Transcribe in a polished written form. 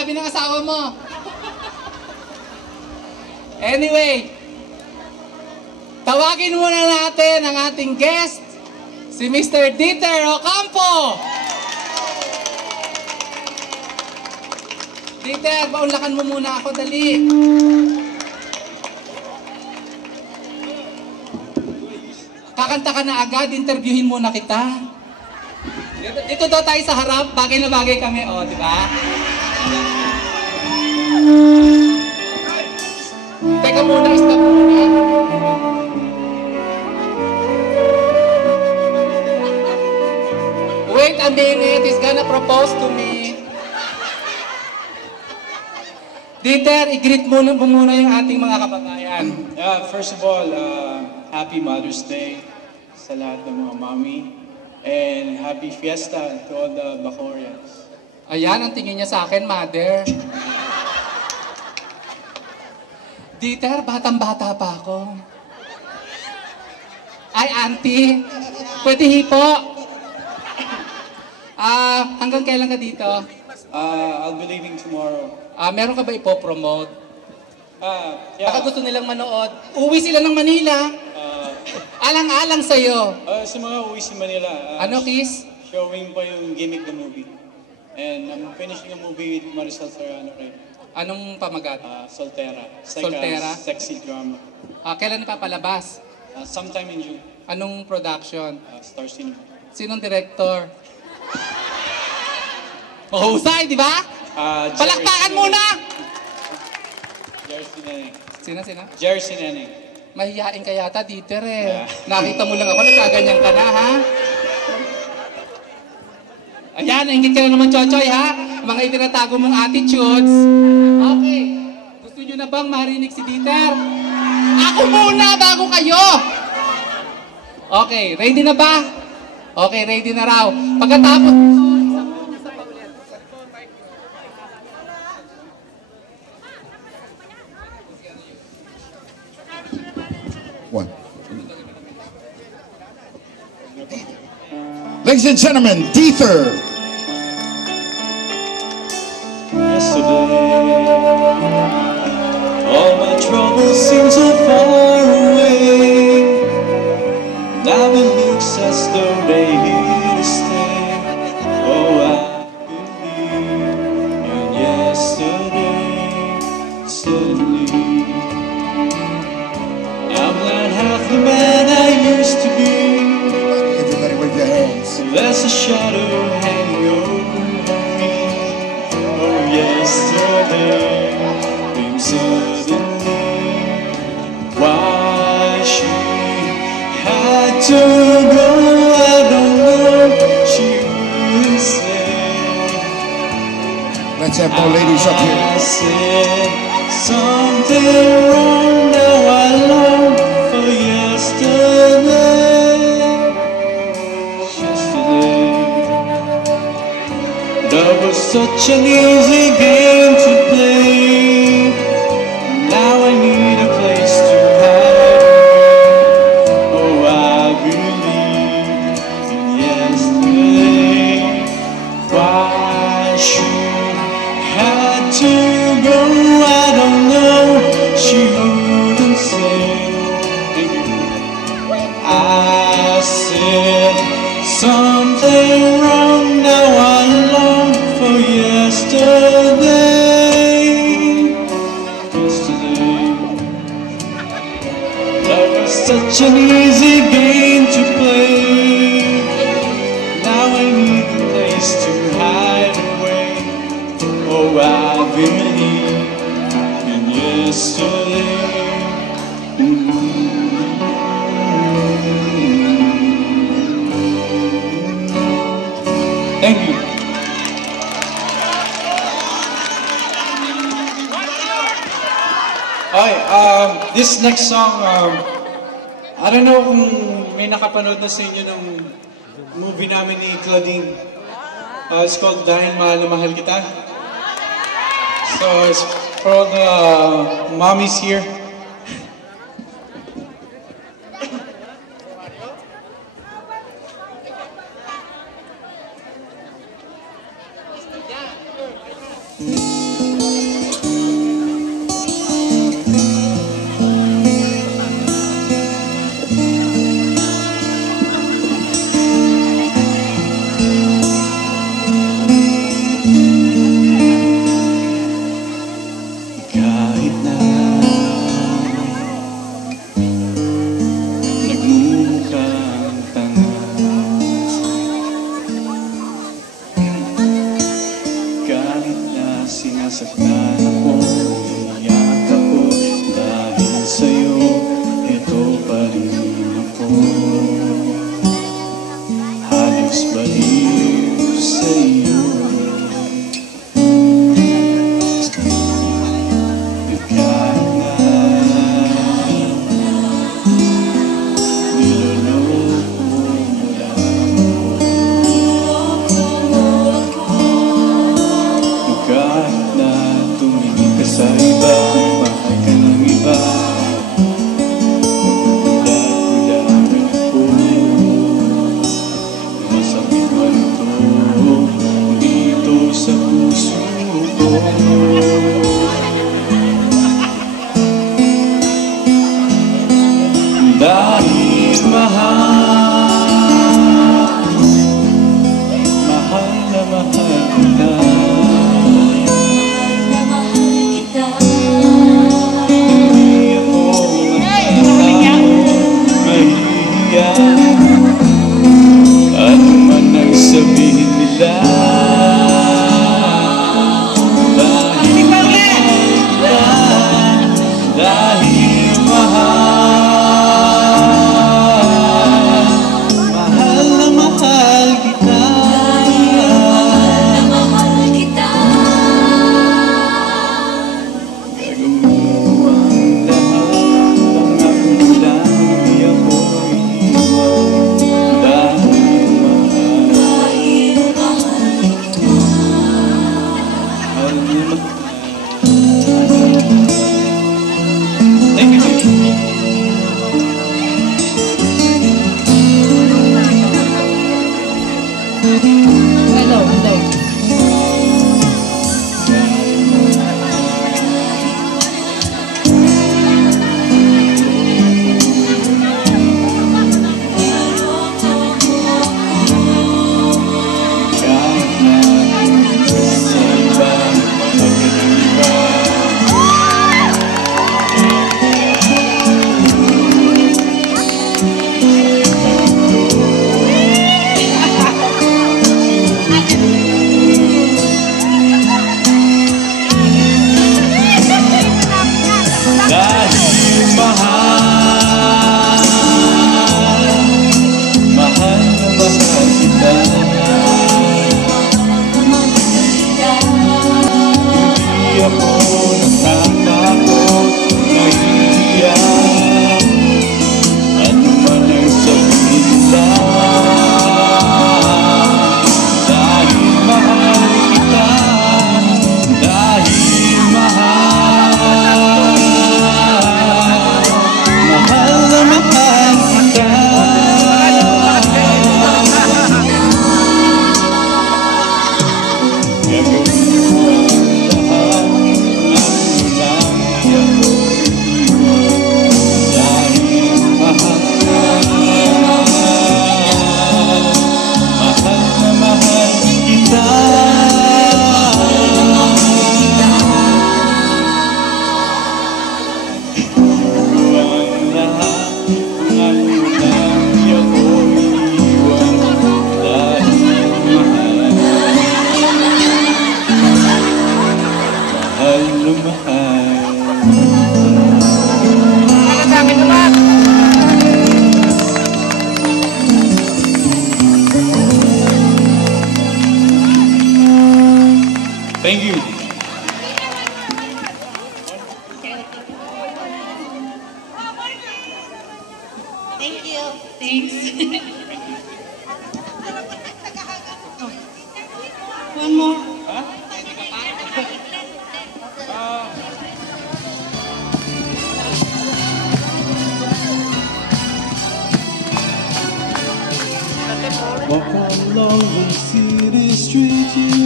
sabi ng asawa mo? Anyway, tawagin muna natin ang ating guest, si Mr. Dieter Ocampo. Dieter, paunlakan mo muna ako, dali. Kakanta ka na agad, interviewin muna kita. Dito daw tayo sa harap, bagay na bagay kami, o, di ba? Teka muna, stop muna. Wait a minute, he's gonna propose to me. Dieter, i-greet muna yung ating mga kababayan. Yeah, first of all, happy Mother's Day sa lahat ng mga mommy. And happy fiesta to all the Bacorians. Ayan, ang tingin niya sa akin, mother. Dieter, batang-bata pa ako. Ay, auntie, pwede hipo. Hanggang kailan ka dito? I'll be leaving tomorrow. Meron ka ba ipopromote? Yeah. Baka gusto nilang manood. Uwi sila ng Manila. Alang-alang sa'yo. Sa mga uwi sa Manila. Ano, Kiss? Showing pa yung Gimmick the Movie. And I'm finishing a movie with Maricel Soriano right? Anong pamagat? Soltera. It's like Soltera? a sexy drama. Kailan papalabas? Sometime in June. Anong production? Star Cinema. Sinong director? Mahusay, di ba? Palakpakan muna! Jersey Neneng. Sina? Jersey Neneng. Mahihain ka yata, Dieter eh. Nakita mo lang ako, nagkaganyan ka na, ha? Ayan, naingit ka na naman, Chochoy, ha? Mga itinatago mong attitudes. Okay. Gusto nyo na bang marinig si Dieter? Ako muna bago kayo! Okay, ready na ba? Okay, ready na raw. Pagkatapos... One. Ladies and gentlemen, Dieter. Yesterday, all my troubles seem so far away. Now it looks as though they're here to stay. Oh, I believe in yesterday. Suddenly, I'm not half the man I used to be. Everybody wave your hands. There's a shadow hanging over me. Oh, yesterday came suddenly. Why she had to go, I don't know. She wouldn't say. Let's have more ladies up I here. said something wrong. Now I long for yesterday. Love was such an easy game to play. Now I need a place to hide. Oh, I believe in yesterday. Why she had to go, I don't know. She wouldn't say. I said something wrong. Now I long for yesterday. Yesterday, love was such an easy game to play. Now I need a place to hide away. Oh, I believe in yesterday. Thank you. Okay, this next song, I don't know kung may nakapanood na sa inyo ng movie namin ni Claudine. It's called Dahil Mahal na Mahal Kita. So it's for all the mommies here. sinasaktan ako, iyak ako, dahil sa'yo, ito pa rin ako. Halos baliw sa'yo. Sa iba, mahal ka ng iba. Magdadulagan ako. Masakit man ito dito sa puso ko. Dahil mahal, mahal na mahal kita. Ano man ang sabihin nila, dahil mahal, dahil mahal, mahal na mahal kita. Gagawin mo ang lahat, pangako lang di ako iiwan. Thank you. Hello, hello. Thank you. Thank you. Thanks. One more. Walk along the city street.